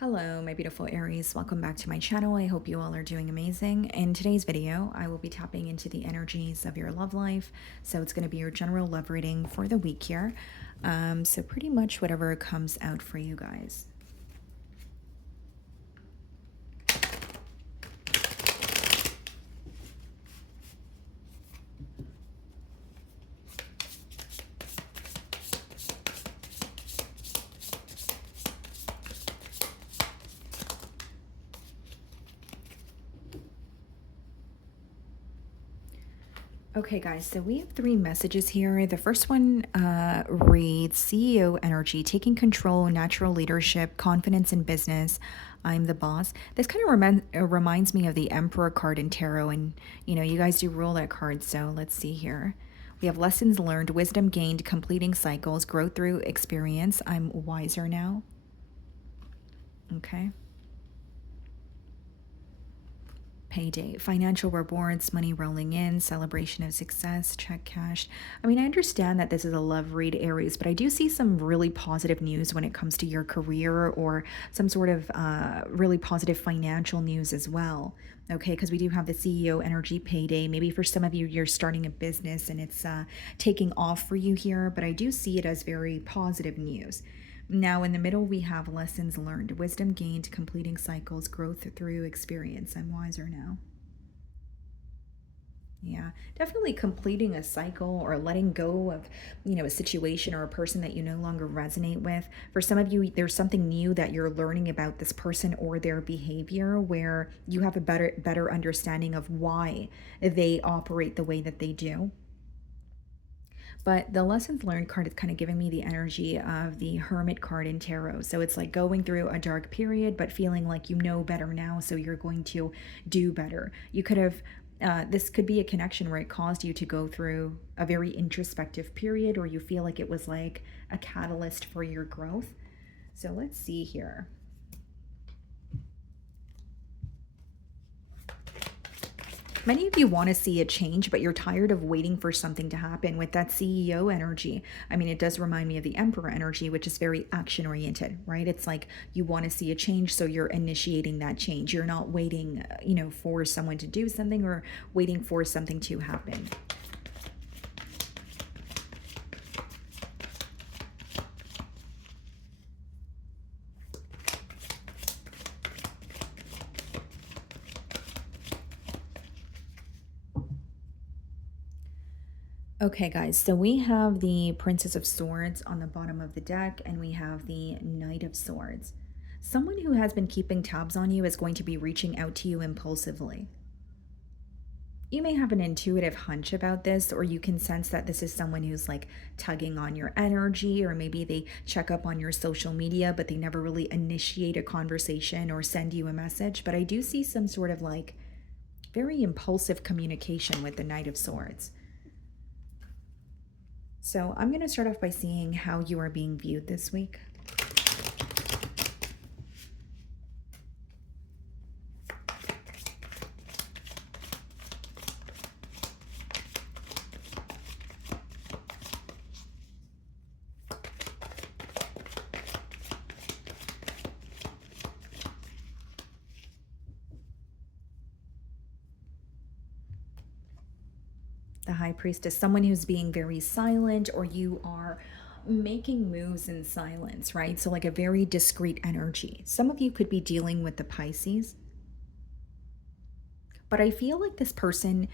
Hello, my beautiful Aries. Welcome back to my channel. I hope you all are doing amazing. In today's video, I will be tapping into the energies of your love life. So it's going to be your general love reading for the week here. So pretty much whatever comes out for you guys. Okay, guys, so we have three messages here. The first one reads CEO energy, taking control, natural leadership, confidence in business. I'm the boss. This kind of reminds me of the Emperor card in tarot. And, you guys do rule that card. So let's see here. We have lessons learned, wisdom gained, completing cycles, growth through experience. I'm wiser now. Okay. Payday, financial rewards, money rolling in, celebration of success, check cashed. I mean, I understand that this is a love read, Aries, but I do see some really positive news when it comes to your career or some sort of really positive financial news as well. Okay, because we do have the CEO energy payday. Maybe for some of you, you're starting a business and it's taking off for you here, but I do see it as very positive news. Now, in the middle, we have lessons learned, wisdom gained, completing cycles, growth through experience. I'm wiser now. Yeah, definitely completing a cycle or letting go of, a situation or a person that you no longer resonate with. For some of you, there's something new that you're learning about this person or their behavior where you have a better understanding of why they operate the way that they do. But the lessons learned card is kind of giving me the energy of the Hermit card in tarot. So it's like going through a dark period, but feeling like you know better now, so you're going to do better. You could have, this could be a connection where it caused you to go through a very introspective period, or you feel like it was like a catalyst for your growth. So let's see here. Many of you want to see a change, but you're tired of waiting for something to happen with that CEO energy. I mean, it does remind me of the Emperor energy, which is very action oriented, right? It's like you want to see a change, so you're initiating that change. You're not waiting, for someone to do something or waiting for something to happen. Okay, guys, so we have the Princess of Swords on the bottom of the deck, and we have the Knight of Swords. Someone who has been keeping tabs on you is going to be reaching out to you impulsively. You may have an intuitive hunch about this, or you can sense that this is someone who's like tugging on your energy, or maybe they check up on your social media, but they never really initiate a conversation or send you a message. But I do see some sort of like very impulsive communication with the Knight of Swords. So I'm going to start off by seeing how you are being viewed this week. The High Priestess, someone who's being very silent, or you are making moves in silence, right? So like a very discreet energy. Some of you could be dealing with the Pisces, but I feel like this person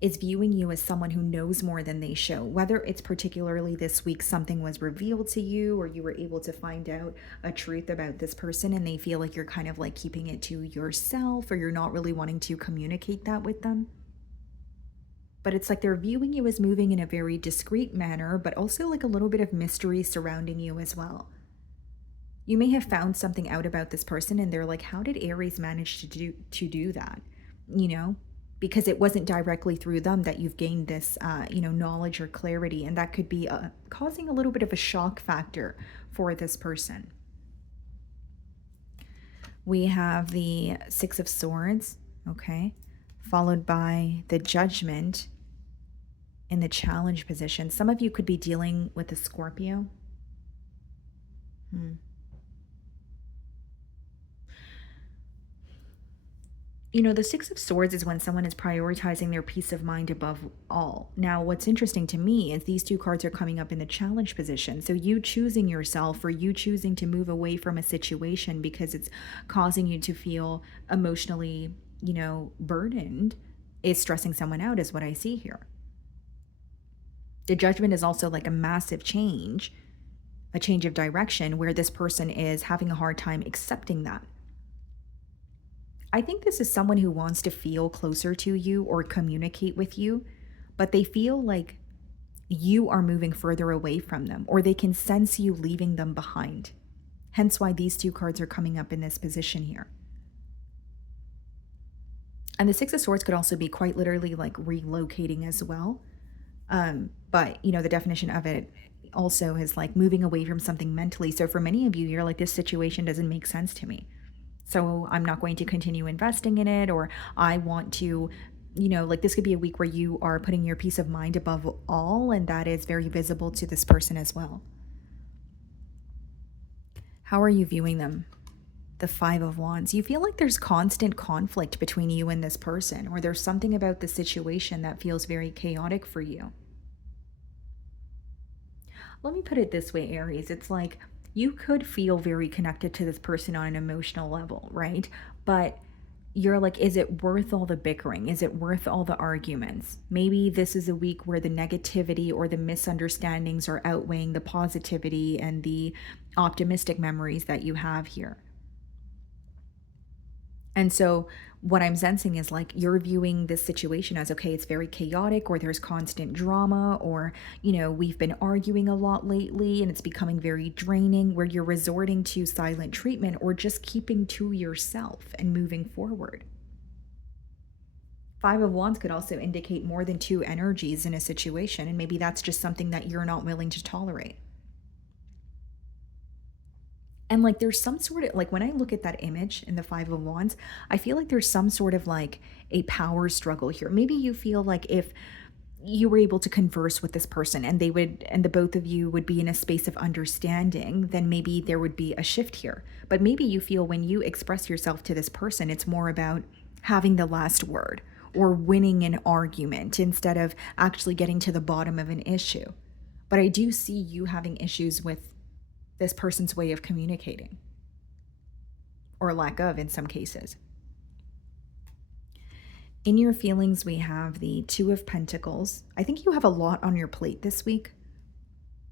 is viewing you as someone who knows more than they show. Whether it's particularly this week something was revealed to you, or you were able to find out a truth about this person and they feel like you're kind of like keeping it to yourself, or you're not really wanting to communicate that with them. But it's like they're viewing you as moving in a very discreet manner, but also like a little bit of mystery surrounding you as well. You may have found something out about this person and they're like, how did Aries manage to do that? Because it wasn't directly through them that you've gained this knowledge or clarity, and that could be causing a little bit of a shock factor for this person. We have the Six of Swords, okay, followed by the Judgment in the challenge position. Some of you could be dealing with a Scorpio. The Six of Swords is when someone is prioritizing their peace of mind above all. Now, what's interesting to me is these two cards are coming up in the challenge position. So, you choosing yourself or you choosing to move away from a situation because it's causing you to feel emotionally, burdened is stressing someone out, is what I see here. The Judgment is also like a massive change, a change of direction where this person is having a hard time accepting that. I think this is someone who wants to feel closer to you or communicate with you, but they feel like you are moving further away from them, or they can sense you leaving them behind. Hence why these two cards are coming up in this position here. And the Six of Swords could also be quite literally like relocating as well. But, the definition of it also is like moving away from something mentally. So for many of you, you're like, this situation doesn't make sense to me. So I'm not going to continue investing in it, or I want to, like this could be a week where you are putting your peace of mind above all, and that is very visible to this person as well. How are you viewing them? The Five of Wands. You feel like there's constant conflict between you and this person, or there's something about the situation that feels very chaotic for you. Let me put it this way, Aries. It's like you could feel very connected to this person on an emotional level, right? But you're like, is it worth all the bickering? Is it worth all the arguments? Maybe this is a week where the negativity or the misunderstandings are outweighing the positivity and the optimistic memories that you have here. And so what I'm sensing is like you're viewing this situation as okay, it's very chaotic, or there's constant drama, or, we've been arguing a lot lately and it's becoming very draining, where you're resorting to silent treatment or just keeping to yourself and moving forward. Five of Wands could also indicate more than two energies in a situation, and maybe that's just something that you're not willing to tolerate. And like there's some sort of like when I look at that image in the Five of Wands, I feel like there's some sort of like a power struggle here. Maybe you feel like if you were able to converse with this person and the both of you would be in a space of understanding, then maybe there would be a shift here. But maybe you feel when you express yourself to this person, it's more about having the last word or winning an argument instead of actually getting to the bottom of an issue. But I do see you having issues with this person's way of communicating, or lack of in some cases. In your feelings, we have the Two of Pentacles. I think you have a lot on your plate this week.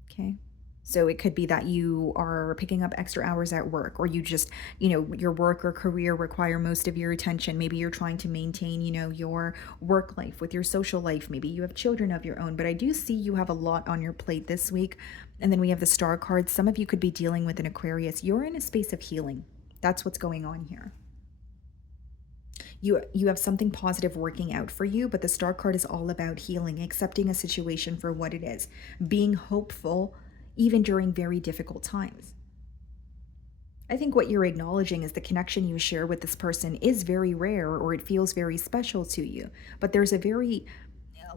Okay. So it could be that you are picking up extra hours at work, or you just, your work or career require most of your attention. Maybe you're trying to maintain, your work life with your social life. Maybe you have children of your own, but I do see you have a lot on your plate this week. And then we have the Star card. Some of you could be dealing with an Aquarius. You're in a space of healing. That's what's going on here. You have something positive working out for you, but the Star card is all about healing, accepting a situation for what it is, being hopeful even during very difficult times. I think what you're acknowledging is the connection you share with this person is very rare, or it feels very special to you. But there's a very,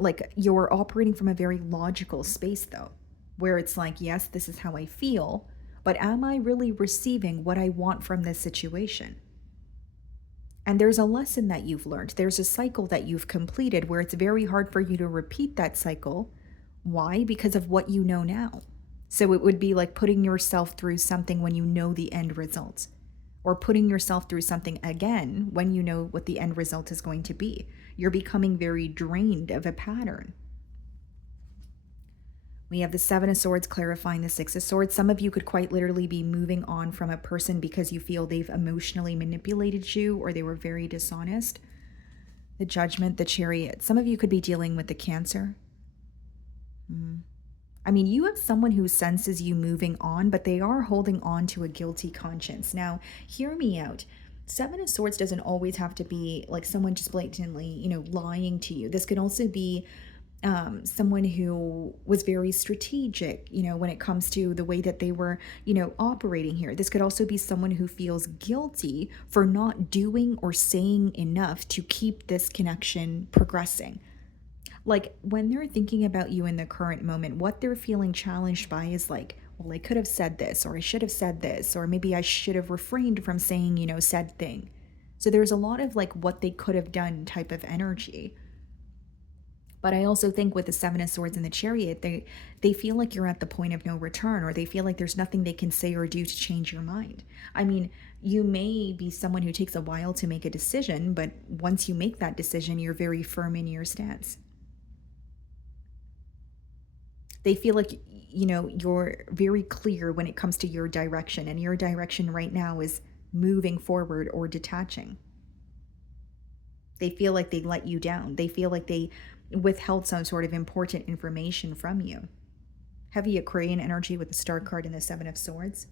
like, you're operating from a very logical space, though, where it's like, yes, this is how I feel, but am I really receiving what I want from this situation? And there's a lesson that you've learned. There's a cycle that you've completed where it's very hard for you to repeat that cycle. Why? Because of what you know now. So it would be like putting yourself through something when you know the end result, or putting yourself through something again when you know what the end result is going to be. You're becoming very drained of a pattern. We have the Seven of Swords clarifying the Six of Swords. Some of you could quite literally be moving on from a person because you feel they've emotionally manipulated you, or they were very dishonest. The Judgment, the Chariot. Some of you could be dealing with the Cancer. I mean, you have someone who senses you moving on, but they are holding on to a guilty conscience. Now, hear me out. Seven of Swords doesn't always have to be like someone just blatantly, lying to you. This could also be someone who was very strategic, when it comes to the way that they were, operating here. This could also be someone who feels guilty for not doing or saying enough to keep this connection progressing. Like when they're thinking about you in the current moment, what they're feeling challenged by is like, well, I could have said this, or I should have said this, or maybe I should have refrained from saying, said thing. So there's a lot of like what they could have done type of energy. But I also think with the Seven of Swords and the Chariot, they feel like you're at the point of no return, or they feel like there's nothing they can say or do to change your mind. I mean, you may be someone who takes a while to make a decision, but once you make that decision, you're very firm in your stance. They feel like, you're very clear when it comes to your direction, and your direction right now is moving forward or detaching. They feel like they let you down. They feel like they withheld some sort of important information from you. Heavy Aquarian energy with the Star card and the Seven of Swords.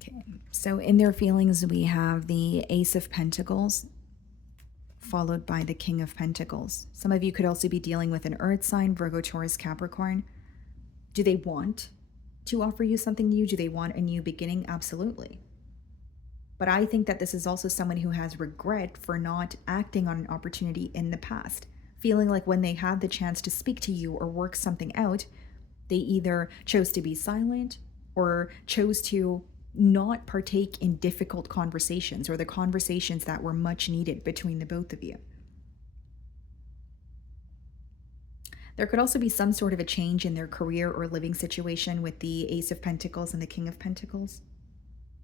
Okay, so in their feelings, we have the Ace of Pentacles, followed by the King of Pentacles. Some of you could also be dealing with an Earth sign, Virgo, Taurus, Capricorn. Do they want to offer you something new? Do they want a new beginning? Absolutely. But I think that this is also someone who has regret for not acting on an opportunity in the past, feeling like when they had the chance to speak to you or work something out, they either chose to be silent or chose to not partake in difficult conversations or the conversations that were much needed between the both of you. There could also be some sort of a change in their career or living situation with the Ace of Pentacles and the King of Pentacles.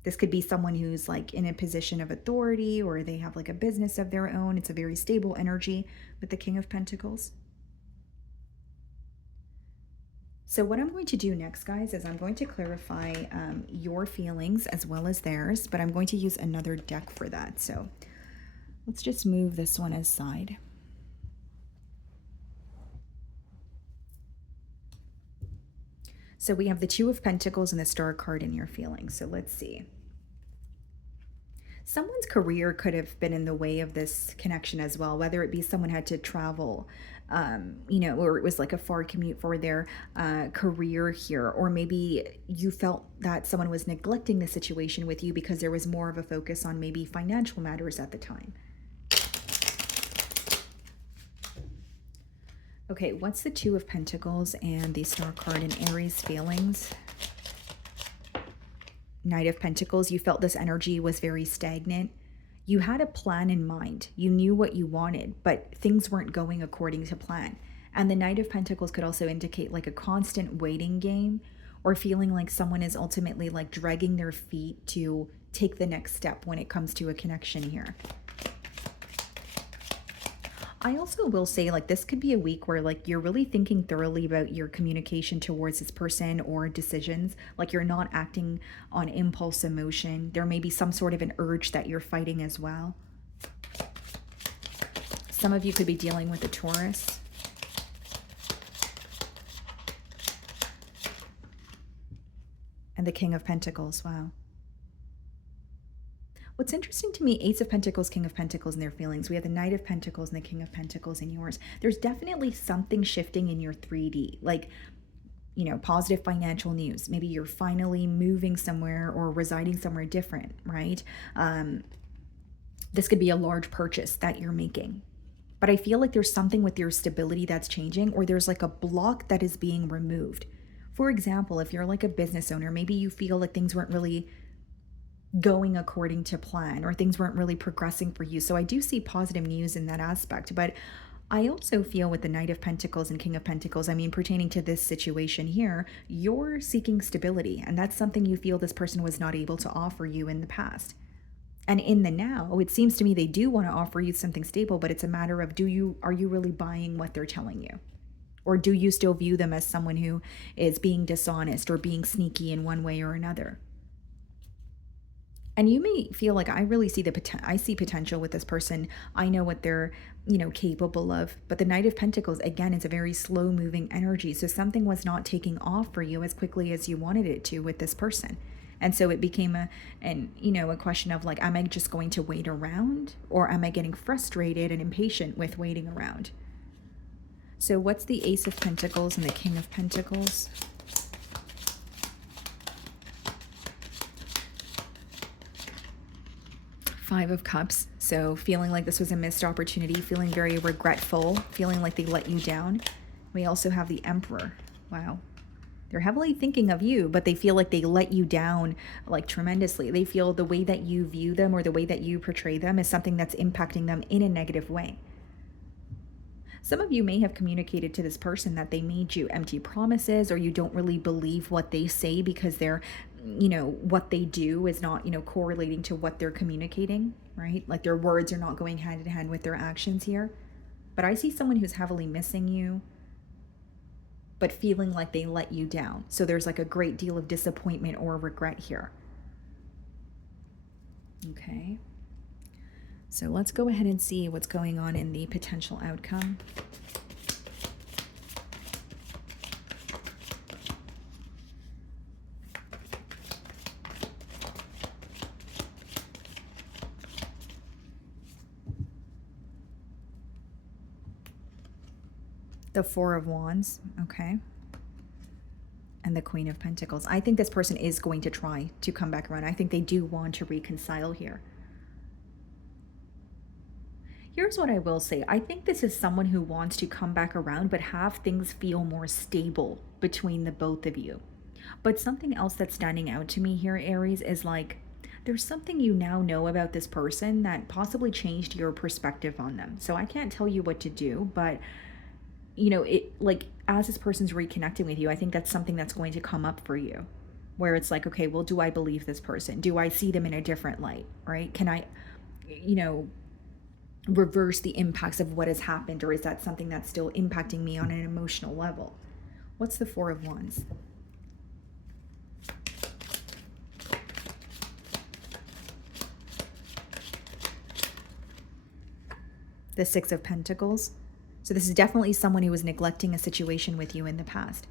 This could be someone who's like in a position of authority, or they have like a business of their own. It's a very stable energy with the King of Pentacles. So what I'm going to do next, guys, is I'm going to clarify your feelings as well as theirs, but I'm going to use another deck for that. So let's just move this one aside. So we have the Two of Pentacles and the Star card in your feelings. So let's see. Someone's career could have been in the way of this connection as well, whether it be someone had to travel, or it was like a far commute for their career here, or maybe you felt that someone was neglecting the situation with you because there was more of a focus on maybe financial matters at the time. Okay, what's the Two of Pentacles and the Star card in Aries feelings? Knight of Pentacles, you felt this energy was very stagnant. You had a plan in mind. You knew what you wanted, but things weren't going according to plan. And the Knight of Pentacles could also indicate like a constant waiting game, or feeling like someone is ultimately like dragging their feet to take the next step when it comes to a connection here. I also will say, like, this could be a week where like you're really thinking thoroughly about your communication towards this person or decisions. Like, you're not acting on impulse emotion. There may be some sort of an urge that you're fighting as well. Some of you could be dealing with a Taurus. And the King of Pentacles. Wow. What's interesting to me, Ace of Pentacles, King of Pentacles, and their feelings. We have the Knight of Pentacles and the King of Pentacles in yours. There's definitely something shifting in your 3D, like, positive financial news. Maybe you're finally moving somewhere or residing somewhere different, right? This could be a large purchase that you're making. But I feel like there's something with your stability that's changing, or there's like a block that is being removed. For example, if you're like a business owner, maybe you feel like things weren't really going according to plan, or things weren't really progressing for you. So I do see positive news in that aspect. But I also feel with the Knight of Pentacles and King of Pentacles, I mean, pertaining to this situation here, you're seeking stability. And that's something you feel this person was not able to offer you in the past. And in the now, it seems to me they do want to offer you something stable, but it's a matter of are you really buying what they're telling you? Or do you still view them as someone who is being dishonest or being sneaky in one way or another? And you may feel like I really see I see potential with this person. I know what they're, capable of. But the Knight of Pentacles, again, is a very slow moving energy. So something was not taking off for you as quickly as you wanted it to with this person. And so it became a question of like, am I just going to wait around, or am I getting frustrated and impatient with waiting around? So what's the Ace of Pentacles and the King of Pentacles? Five of Cups. So feeling like this was a missed opportunity, feeling very regretful, feeling like they let you down. We also have the Emperor. Wow. They're heavily thinking of you, but they feel like they let you down like tremendously. They feel the way that you view them or the way that you portray them is something that's impacting them in a negative way. Some of you may have communicated to this person that they made you empty promises, or you don't really believe what they say because what they do is not, correlating to what they're communicating, right? Like their words are not going hand in hand with their actions here. But I see someone who's heavily missing you, but feeling like they let you down. So there's like a great deal of disappointment or regret here. Okay. So let's go ahead and see what's going on in the potential outcome. The Four of Wands, okay. And the Queen of Pentacles. I think this person is going to try to come back around. I think they do want to reconcile here. Here's what I will say. I think this is someone who wants to come back around, but have things feel more stable between the both of you. But something else that's standing out to me here, Aries, is like, there's something you now know about this person that possibly changed your perspective on them. So I can't tell you what to do, but as this person's reconnecting with you, I think that's something that's going to come up for you, where it's like, okay, well, do I believe this person? Do I see them in a different light, right? Can I, reverse the impacts of what has happened, or is that something that's still impacting me on an emotional level? What's the Four of Wands? The Six of Pentacles. So this is definitely someone who was neglecting a situation with you in the past.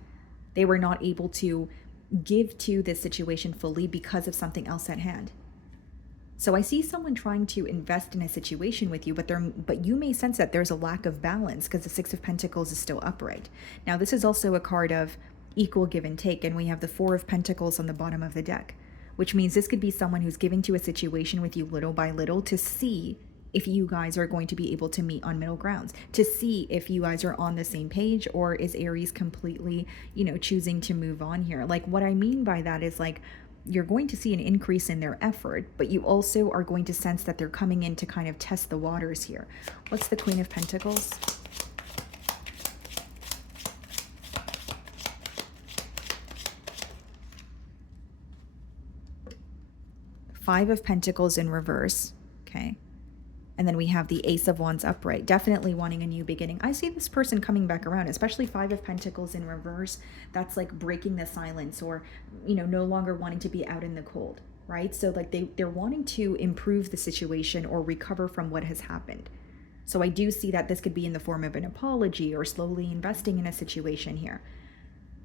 They were not able to give to this situation fully because of something else at hand. So I see someone trying to invest in a situation with you, but you may sense that there's a lack of balance because the Six of Pentacles is still upright. Now, this is also a card of equal give and take, and we have the Four of Pentacles on the bottom of the deck, which means this could be someone who's giving to a situation with you little by little to see if you guys are going to be able to meet on middle grounds, to see if you guys are on the same page, or is Aries completely, choosing to move on here. Like, what I mean by that is, like, you're going to see an increase in their effort, but you also are going to sense that they're coming in to kind of test the waters here. What's the Queen of Pentacles? Five of Pentacles in reverse, okay. And then we have the Ace of Wands upright, definitely wanting a new beginning. I see this person coming back around, especially Five of Pentacles in reverse. That's like breaking the silence, or, no longer wanting to be out in the cold, right? So like they're wanting to improve the situation or recover from what has happened. So I do see that this could be in the form of an apology or slowly investing in a situation here.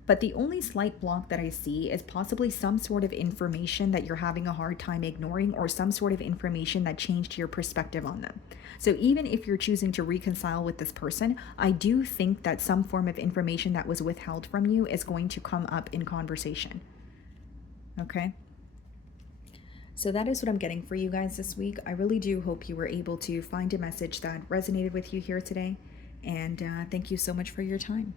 But the only slight block that I see is possibly some sort of information that you're having a hard time ignoring, or some sort of information that changed your perspective on them. So even if you're choosing to reconcile with this person, I do think that some form of information that was withheld from you is going to come up in conversation. Okay? So that is what I'm getting for you guys this week. I really do hope you were able to find a message that resonated with you here today. And thank you so much for your time.